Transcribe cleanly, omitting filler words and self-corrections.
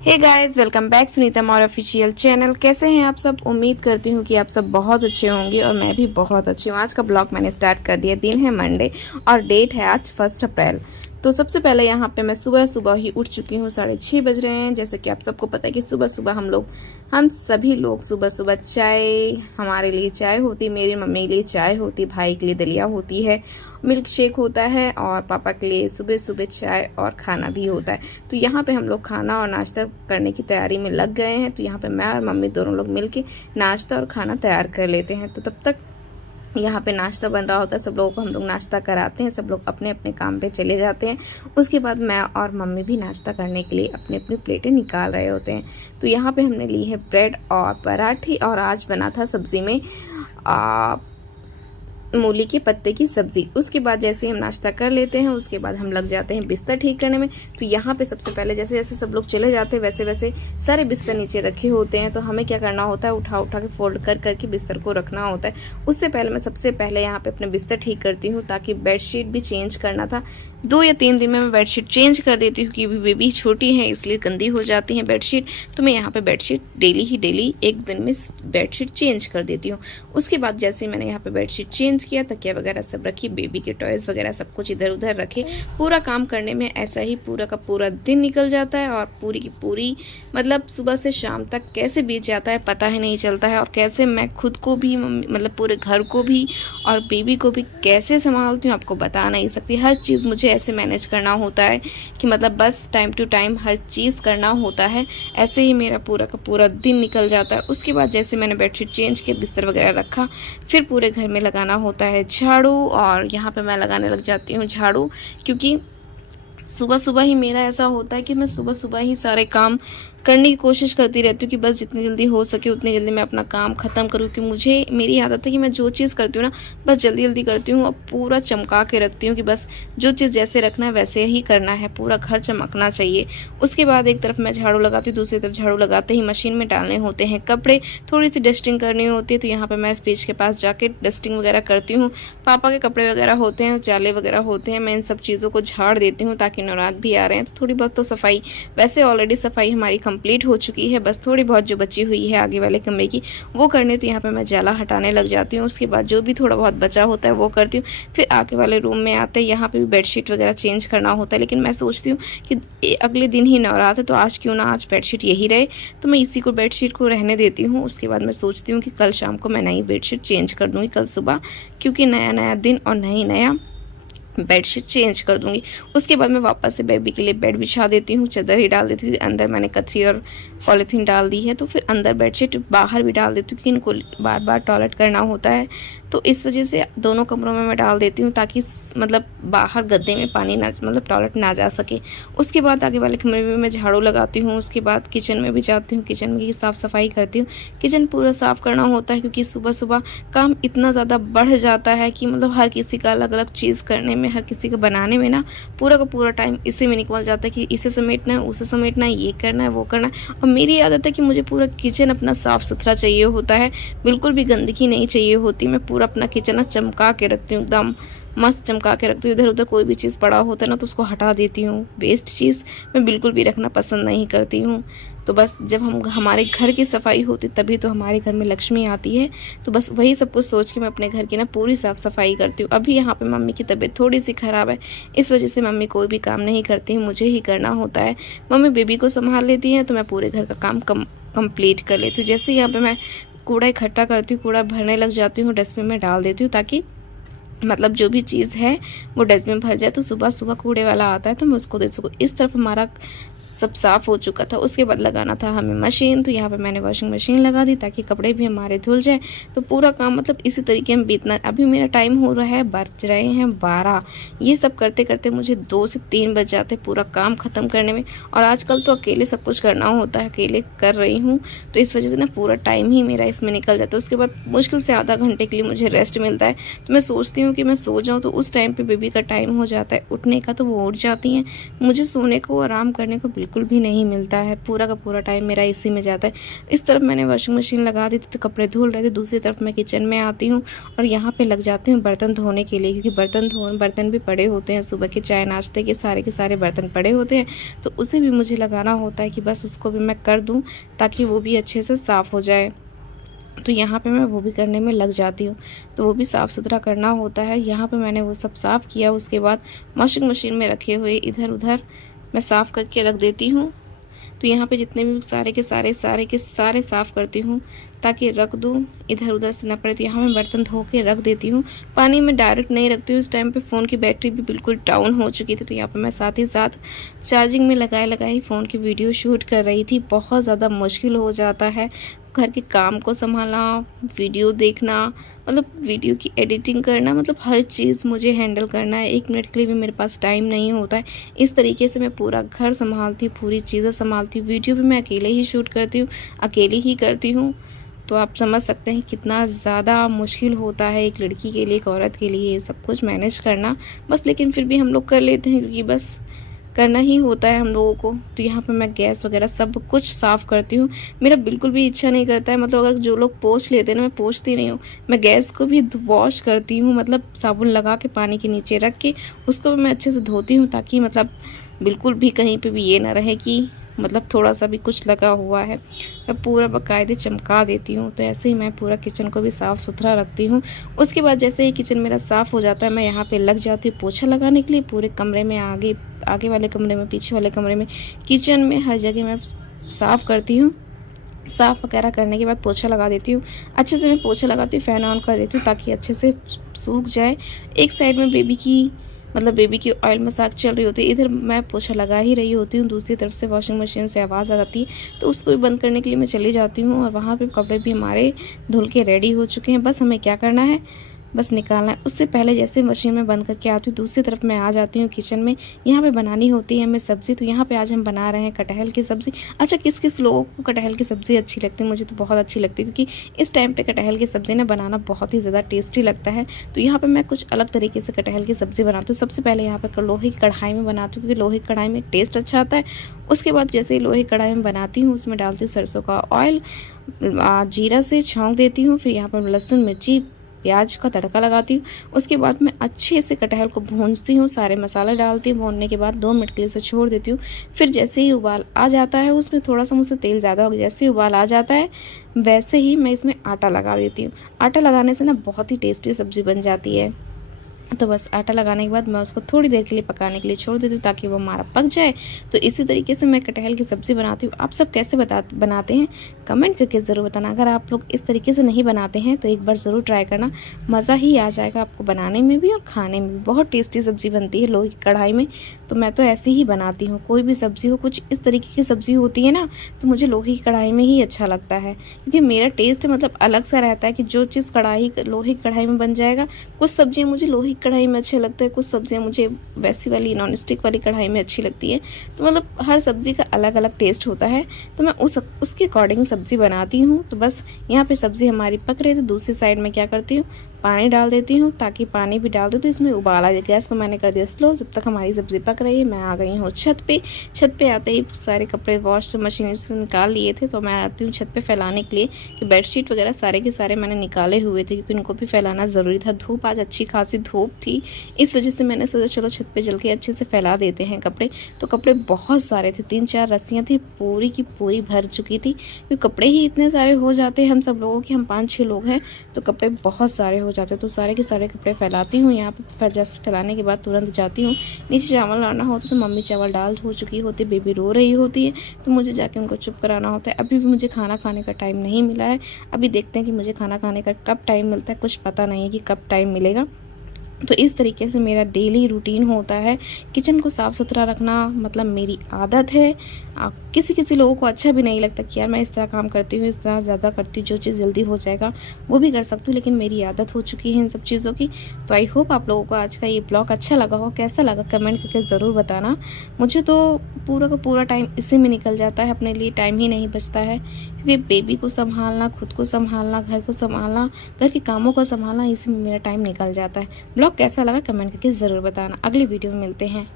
हे guys, welcome back Sunita Maurya official channel. कैसे हैं आप सब? उम्मीद करती हूँ कि आप सब बहुत अच्छे होंगे और मैं भी बहुत अच्छी हूँ। आज का ब्लॉग मैंने स्टार्ट कर दिया। दिन है मंडे और डेट है आज 1 अप्रैल। तो सबसे पहले यहाँ पे मैं सुबह सुबह ही उठ चुकी हूँ। 6:30 बज रहे हैं। जैसे कि आप सबको पता है कि सुबह सुबह हम सभी लोग सुबह सुबह चाय, हमारे लिए चाय होती, मेरी मम्मी के लिए चाय होती, भाई के लिए दलिया होती है, मिल्क शेक होता है और पापा के लिए सुबह सुबह चाय और खाना भी होता है। तो यहाँ पे हम लोग खाना और नाश्ता करने की तैयारी में लग गए हैं। तो यहाँ पे मैं और मम्मी दोनों लोग मिलके नाश्ता और खाना तैयार कर लेते हैं। तो तब तक यहाँ पे नाश्ता बन रहा होता है। सब लोगों को हम लोग नाश्ता कराते हैं। सब लोग अपने अपने काम पे चले जाते हैं। उसके बाद मैं और मम्मी भी नाश्ता करने के लिए अपनी अपनी प्लेटें निकाल रहे होते हैं। तो यहाँ पे हमने ली है ब्रेड और पराठे और आज बना था सब्ज़ी में मूली के पत्ते की सब्ज़ी। उसके बाद जैसे हम नाश्ता कर लेते हैं उसके बाद हम लग जाते हैं बिस्तर ठीक करने में। तो यहाँ पे सबसे पहले जैसे जैसे सब लोग चले जाते हैं वैसे वैसे सारे बिस्तर नीचे रखे होते हैं। तो हमें क्या करना होता है, उठा उठा के फोल्ड कर करके बिस्तर को रखना होता है। उससे पहले मैं सबसे पहले यहाँ पे अपने बिस्तर ठीक करती हूँ, ताकि बेडशीट भी चेंज करना था। 2 या 3 दिन में मैं बेडशीट चेंज कर देती हूँ, क्योंकि बेबी छोटी है इसलिए गंदी हो जाती है बेडशीट। तो मैं यहाँ पे बेडशीट डेली एक दिन में बेडशीट चेंज कर देती हूँ। उसके बाद जैसे मैंने यहाँ पे बेडशीट चेंज किया, तकिया वगैरह सब रखी, बेबी के टॉयज वगैरह सब कुछ इधर उधर रखे। पूरा काम करने में ऐसा ही पूरा का पूरा दिन निकल जाता है और पूरी की पूरी मतलब सुबह से शाम तक कैसे बीत जाता है पता ही नहीं चलता है। और कैसे मैं खुद को भी मतलब पूरे घर को भी और बेबी को भी कैसे संभालती हूँ आपको बता नहीं सकती। हर चीज़ मुझे ऐसे मैनेज करना होता है कि मतलब बस टाइम टू टाइम हर चीज़ करना होता है। ऐसे ही मेरा पूरा का पूरा दिन निकल जाता है। उसके बाद जैसे मैंने बेडशीट चेंज किया, बिस्तर वगैरह रखा, फिर पूरे घर में लगाना होता है झाड़ू। और यहाँ पे मैं लगाने लग जाती हूँ झाड़ू, क्योंकि सुबह सुबह ही मेरा ऐसा होता है कि मैं सुबह सुबह ही सारे काम करने की कोशिश करती रहती हूँ कि बस जितनी जल्दी हो सके उतनी जल्दी मैं अपना काम ख़त्म करूँ। कि मुझे मेरी आदत है कि मैं जो चीज़ करती हूँ ना बस जल्दी जल्दी करती हूँ और पूरा चमका के रखती हूँ कि बस जो चीज़ जैसे रखना है वैसे ही करना है, पूरा घर चमकना चाहिए। उसके बाद एक तरफ मैं झाड़ू लगाती हूँ, दूसरी तरफ झाड़ू लगाते ही मशीन में डालने होते हैं कपड़े, थोड़ी सी डस्टिंग करनी होती है। तो यहाँ पर मैं फ्रिज के पास जाके डस्टिंग वगैरह करती हूँ। पापा के कपड़े वगैरह होते हैं, जाले वगैरह होते हैं, मैं इन सब चीज़ों को झाड़ देती हूँ ताकि नवरात भी आ रहे हैं तो थोड़ी बहुत तो सफाई, वैसे ऑलरेडी सफाई हमारी कंप्लीट हो चुकी है, बस थोड़ी बहुत जो बची हुई है आगे वाले कमरे की वो करने। तो यहाँ पे मैं जाला हटाने लग जाती हूँ। उसके बाद जो भी थोड़ा बहुत बचा होता है वो करती हूँ। फिर आगे वाले रूम में आते हैं, यहाँ पे भी बेडशीट वगैरह चेंज करना होता है। लेकिन मैं सोचती हूँ कि अगले दिन ही नवरात है तो आज क्यों ना आज बेडशीट यही रहे, तो मैं इसी को बेडशीट को रहने देती हूँ। उसके बाद मैं सोचती हूँ कि कल शाम को मैं नई बेडशीट चेंज कर दूँगी, कल सुबह, क्योंकि नया नया दिन और नया बेडशीट चेंज कर दूंगी। उसके बाद मैं वापस से बेबी के लिए बेड बिछा देती हूँ, चादर ही डाल देती हूँ। अंदर मैंने कथरी और पॉलीथीन डाल दी है, तो फिर अंदर बेडशीट बाहर भी डाल देती हूँ कि इनको बार बार टॉयलेट करना होता है। तो इस वजह से दोनों कमरों में मैं डाल देती हूँ ताकि मतलब बाहर गद्दे में पानी ना, मतलब टॉयलेट ना जा सके। उसके बाद आगे वाले कमरे में मैं झाड़ू लगाती हूँ। उसके बाद किचन में भी जाती हूँ, किचन की साफ़ सफाई करती हूँ। किचन पूरा साफ़ करना होता है क्योंकि सुबह सुबह काम इतना ज़्यादा बढ़ जाता है कि मतलब हर किसी का अलग अलग चीज़ करने में, हर किसी को बनाने में ना पूरा का पूरा टाइम इसी में निकल जाता है कि इसे समेटना है, उसे समेटना है, ये करना है, वो करना है। और मेरी आदत है कि मुझे पूरा किचन अपना साफ़ सुथरा चाहिए होता है, बिल्कुल भी गंदगी नहीं चाहिए होती। मैं पूरा अपना किचन ना चमका के रखती हूँ, एकदम मस्त चमका के रखती हूँ। इधर उधर कोई भी चीज़ पड़ा होता है ना तो उसको हटा देती हूँ। वेस्ट चीज़ मैं बिल्कुल भी रखना पसंद नहीं करती हूँ। तो बस जब हमारे घर की सफाई होती तभी तो हमारे घर में लक्ष्मी आती है। तो बस वही सब कुछ सोच के मैं अपने घर की ना पूरी साफ़ सफाई करती हूँ। अभी यहाँ पे मम्मी की तबीयत थोड़ी सी ख़राब है, इस वजह से मम्मी कोई भी काम नहीं करती है, मुझे ही करना होता है। मम्मी बेबी को संभाल लेती हैं तो मैं पूरे घर का काम कंप्लीट कर लेती हूँ। जैसे यहाँ पे मैं कूड़ा इकट्ठा करती हूँ, कूड़ा भरने लग जाती हूँ, डस्टबिन में डाल देती हूँ ताकि मतलब जो भी चीज़ है वो डस्टबिन भर जाए तो सुबह सुबह कूड़े वाला आता है तो मैं उसको दे सकूँ। इस तरफ हमारा सब साफ़ हो चुका था। उसके बाद लगाना था हमें मशीन, तो यहाँ पे मैंने वॉशिंग मशीन लगा दी ताकि कपड़े भी हमारे धुल जाए। तो पूरा काम मतलब इसी तरीके में बीतना। अभी मेरा टाइम हो रहा है, बज रहे हैं 12। ये सब करते करते मुझे 2 से 3 बज जाते पूरा काम ख़त्म करने में। और आजकल तो अकेले सब कुछ करना होता है, अकेले कर रही हूँ, तो इस वजह से ना पूरा टाइम ही मेरा इसमें निकल जाता है। उसके बाद मुश्किल से आधा घंटे के लिए मुझे रेस्ट मिलता है। तो मैं सोचती हूँ कि मैं सो जाऊँ, तो उस टाइम पर बेबी का टाइम हो जाता है उठने का, तो वो उठ जाती हैं। मुझे सोने को, आराम करने को बिल्कुल बिल्कुल भी नहीं मिलता है। पूरा का पूरा टाइम मेरा इसी में जाता है। इस तरफ मैंने वॉशिंग मशीन लगा दी थी तो कपड़े धुल रहे थे, दूसरी तरफ मैं किचन में आती हूँ और यहाँ पे लग जाती हूँ बर्तन धोने के लिए, क्योंकि बर्तन भी पड़े होते हैं, सुबह के चाय नाश्ते के सारे बर्तन पड़े होते हैं, तो उसे भी मुझे लगाना होता है कि बस उसको भी मैं कर दूँ ताकि वो भी अच्छे से साफ़ हो जाए। तो यहाँ पे मैं वो भी करने में लग जाती हूँ, तो वो भी साफ़ सुथरा करना होता है। यहाँ पे मैंने वो सब साफ़ किया, उसके बाद वॉशिंग मशीन में रखे हुए इधर उधर मैं साफ़ करके रख देती हूँ। तो यहाँ पे जितने भी सारे के सारे साफ़ करती हूँ ताकि रख दूँ, इधर उधर से ना पड़े। तो यहाँ मैं बर्तन धो के रख देती हूँ, पानी में डायरेक्ट नहीं रखती हूँ। इस टाइम पे फ़ोन की बैटरी भी बिल्कुल डाउन हो चुकी थी, तो यहाँ पे मैं साथ ही साथ चार्जिंग में लगाए फ़ोन की वीडियो शूट कर रही थी। बहुत ज़्यादा मुश्किल हो जाता है घर के काम को संभालना, वीडियो देखना, मतलब वीडियो की एडिटिंग करना, मतलब हर चीज़ मुझे हैंडल करना है। 1 मिनट के लिए भी मेरे पास टाइम नहीं होता है। इस तरीके से मैं पूरा घर संभालती हूँ, पूरी चीज़ें संभालती हूँ। वीडियो भी मैं अकेले ही शूट करती हूँ, अकेले ही करती हूँ। तो आप समझ सकते हैं कितना ज़्यादा मुश्किल होता है एक लड़की के लिए, एक औरत के लिए ये सब कुछ मैनेज करना। बस लेकिन फिर भी हम लोग कर लेते हैं, क्योंकि बस करना ही होता है हम लोगों को। तो यहाँ पे मैं गैस वगैरह सब कुछ साफ़ करती हूँ। मेरा बिल्कुल भी इच्छा नहीं करता है, मतलब अगर जो लोग पोंछ लेते हैं ना, मैं पोंछती नहीं हूँ। मैं गैस को भी वॉश करती हूँ, मतलब साबुन लगा के पानी के नीचे रख के उसको भी मैं अच्छे से धोती हूँ, ताकि मतलब बिल्कुल भी कहीं पे भी ये ना रहे कि मतलब थोड़ा सा भी कुछ लगा हुआ है। मैं पूरा बाकायदे चमका देती हूँ। तो ऐसे ही मैं पूरा किचन को भी साफ़ सुथरा रखती हूँ। उसके बाद जैसे ही किचन मेरा साफ़ हो जाता है, मैं यहाँ पे लग जाती हूँ पोछा लगाने के लिए। पूरे कमरे में, आगे वाले कमरे में, पीछे वाले कमरे में, किचन में, हर जगह मैं साफ़ करती हूँ। साफ़ वगैरह करने के बाद पोछा लगा देती हूँ। अच्छे से मैं पोछा लगाती हूँ, फ़ैन ऑन कर देती हूँ ताकि अच्छे से सूख जाए। एक साइड में बेबी की ऑयल मसाज चल रही होती है, इधर मैं पोछा लगा ही रही होती हूँ। दूसरी तरफ से वॉशिंग मशीन से आवाज़ आ जाती है, तो उसको भी बंद करने के लिए मैं चली जाती हूँ। और वहाँ पे कपड़े भी हमारे धुल के रेडी हो चुके हैं, बस हमें क्या करना है, बस निकालना है। उससे पहले जैसे मशीन में बंद करके आती हूँ, दूसरी तरफ मैं आ जाती हूँ किचन में। यहाँ पे बनानी होती है हमें सब्ज़ी। तो यहाँ पे आज हम बना रहे हैं कटहल की सब्ज़ी। अच्छा, किस किस लोगों को कटहल की सब्ज़ी अच्छी लगती है? मुझे तो बहुत अच्छी लगती है, क्योंकि इस टाइम पे कटहल की सब्ज़ी ना बनाना बहुत ही ज़्यादा टेस्टी लगता है। तो यहाँ पर मैं कुछ अलग तरीके से कटहल की सब्ज़ी बनाती हूँ। सबसे पहले यहाँ पर लोहे की कढ़ाई में बनाती हूँ, क्योंकि लोहे की कढ़ाई में टेस्ट अच्छा आता है। उसके बाद जैसे ही लोहे की कढ़ाई में बनाती हूँ, उसमें डालती हूँ सरसों का ऑयल, जीरा से छौंक देती हूँ। फिर यहाँ पर लहसुन, मिर्ची, प्याज का तड़का लगाती हूँ। उसके बाद मैं अच्छे से कटहल को भूनती हूँ, सारे मसाले डालती हूँ। भूनने के बाद 2 मिनट के लिए इसे छोड़ देती हूँ। फिर जैसे ही उबाल आ जाता है, उसमें थोड़ा सा मुझसे तेल ज़्यादा हो गया, जैसे ही उबाल आ जाता है वैसे ही मैं इसमें आटा लगा देती हूँ। आटा लगाने से ना बहुत ही टेस्टी सब्ज़ी बन जाती है। तो बस आटा लगाने के बाद मैं उसको थोड़ी देर के लिए पकाने के लिए छोड़ देती हूँ, ताकि वो हमारा पक जाए। तो इसी तरीके से मैं कटहल की सब्ज़ी बनाती हूँ। आप सब कैसे बनाते हैं कमेंट करके ज़रूर बताना। अगर आप लोग इस तरीके से नहीं बनाते हैं तो एक बार ज़रूर ट्राई करना, मज़ा ही आ जाएगा आपको बनाने में भी और खाने में भी। बहुत टेस्टी सब्ज़ी बनती है लोहे की कढ़ाई में। तो मैं तो ऐसे ही बनाती हूँ, कोई भी सब्ज़ी हो, कुछ इस तरीके की सब्ज़ी होती है ना, तो मुझे लोहे की कढ़ाई में ही अच्छा लगता है, क्योंकि मेरा टेस्ट मतलब अलग सा रहता है कि जो चीज़ लोहे की कढ़ाई में बन जाएगा। कुछ सब्ज़ियाँ मुझे लोहे की कढ़ाई में अच्छे लगता है, कुछ सब्जियां मुझे वैसी वाली नॉन स्टिक वाली कढ़ाई में अच्छी लगती है। तो मतलब हर सब्ज़ी का अलग अलग टेस्ट होता है, तो मैं उसके अकॉर्डिंग सब्ज़ी बनाती हूँ। तो बस यहाँ पे सब्ज़ी हमारी पक रही है, तो दूसरी साइड में क्या करती हूँ, पानी डाल देती हूँ, ताकि पानी भी डाल दो तो इसमें उबाल आ जाए। गैस को मैंने कर दिया स्लो। जब तक हमारी सब्ज़ी पक रही है, मैं आ गई हूँ छत पे आते ही सारे कपड़े वॉश मशीन से निकाल लिए थे, तो मैं आती हूँ छत पे फैलाने के लिए, कि बेडशीट वगैरह सारे के सारे मैंने निकाले हुए थे, क्योंकि उनको भी फैलाना ज़रूरी था। धूप आज अच्छी खासी धूप थी, इस वजह से मैंने सोचा चलो छत पे चल के अच्छे से फैला देते हैं कपड़े। तो कपड़े बहुत सारे थे, 3-4 रस्सियाँ थी, पूरी की पूरी भर चुकी थी, क्योंकि कपड़े ही इतने सारे हो जाते हैं हम सब लोगों के, हम 5-6 लोग हैं, तो कपड़े बहुत सारे हो जाते हैं। तो सारे के सारे कपड़े फैलाती हूँ यहाँ पे। जैसे फैलाने के बाद तुरंत जाती हूँ नीचे, चावल लाना होता तो मम्मी चावल डाल हो चुकी होती, बेबी रो रही होती है, तो मुझे जाके उनको चुप कराना होता है। अभी भी मुझे खाना खाने का टाइम नहीं मिला है। अभी देखते हैं कि मुझे खाना खाने का कब टाइम मिलता है, कुछ पता नहीं है कि कब टाइम मिलेगा। तो इस तरीके से मेरा डेली रूटीन होता है। किचन को साफ़ सुथरा रखना मतलब मेरी आदत है। किसी लोगों को अच्छा भी नहीं लगता कि यार मैं इस तरह काम करती हूँ, इस तरह ज़्यादा करती हूँ, जो चीज़ जल्दी हो जाएगा वो भी कर सकती हूँ, लेकिन मेरी आदत हो चुकी है इन सब चीज़ों की। तो आई होप आप लोगों को आज का ये ब्लॉग अच्छा लगा हो। कैसा लगा कमेंट करके ज़रूर बताना। मुझे तो पूरा का पूरा टाइम इसी में निकल जाता है, अपने लिए टाइम ही नहीं बचता है, क्योंकि बेबी को संभालना, खुद को संभालना, घर को संभालना, घर के कामों को संभालना, इसी में मेरा टाइम निकल जाता है। ब्लॉग कैसा लगा कमेंट करके ज़रूर बताना। अगली वीडियो में मिलते हैं।